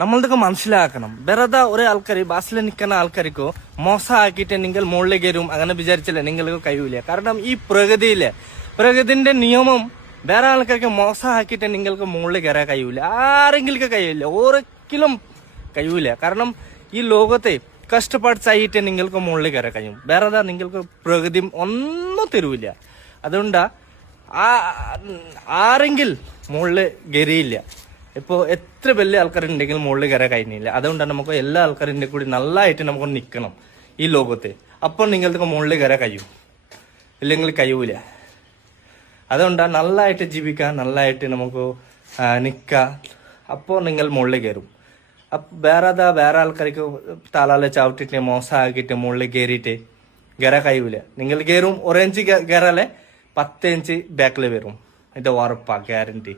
നമ്മളിതൊക്കെ മനസ്സിലാക്കണം. വെറുതെ ഒരേ ആൾക്കാർ ബസ്സിൽ നിൽക്കുന്ന ആൾക്കാർക്കോ മോശമാക്കിയിട്ട് നിങ്ങൾ മുകളിലേക്ക് വരും അങ്ങനെ വിചാരിച്ചില്ല നിങ്ങൾക്ക് കഴിയൂല. കാരണം ഈ പ്രകൃതിന്റെ നിയമം വേറെ ആൾക്കാർക്ക് മോശമാക്കിയിട്ട് നിങ്ങൾക്ക് മുകളിൽ കയറാൻ കഴിയൂല. ആരെങ്കിലും കഴിയില്ല, ഒരിക്കലും കഴിയൂല. കാരണം ഈ ലോകത്തെ കഷ്ടപ്പാടിച്ചായിട്ട് നിങ്ങൾക്ക് മുകളിൽ കയറാൻ കഴിയും. വേറെ നിങ്ങൾക്ക് പ്രകൃതി ഒന്നും തരൂല. അതുകൊണ്ടാ ആരെങ്കിലും മുകളിൽ കയറിയില്ല. ഇപ്പോൾ എത്ര വലിയ ആൾക്കാരുണ്ടെങ്കിൽ മുകളിൽ കയറാൻ കഴിഞ്ഞില്ല. അതുകൊണ്ടാണ് നമുക്ക് എല്ലാ ആൾക്കാരിൻ്റെ കൂടി നല്ലതായിട്ട് നമുക്ക് നിൽക്കണം ഈ ലോകത്ത്. അപ്പോൾ നിങ്ങൾക്ക് മുകളിൽ കയറാൻ കഴിയും, ഇല്ലെങ്കിൽ കഴിയൂല. അതുകൊണ്ടാണ് നല്ലതായിട്ട് ജീവിക്കാൻ, നല്ലതായിട്ട് നമുക്ക് നിൽക്കാം. അപ്പോൾ നിങ്ങൾ മുകളിൽ കയറും. അപ്പം വേറെ ആൾക്കാർക്ക് തലാലെ ചവിട്ടിട്ട് മോശമാക്കിയിട്ട് മുകളിൽ കയറിയിട്ട് കയറാൻ കഴിയൂല. നിങ്ങൾ കയറും, 1 ഇഞ്ച് കയറാലെ 10 ഇഞ്ച് ബാക്കിൽ വരും. ഇത് ഉറപ്പാ, ഗ്യാരണ്ടി.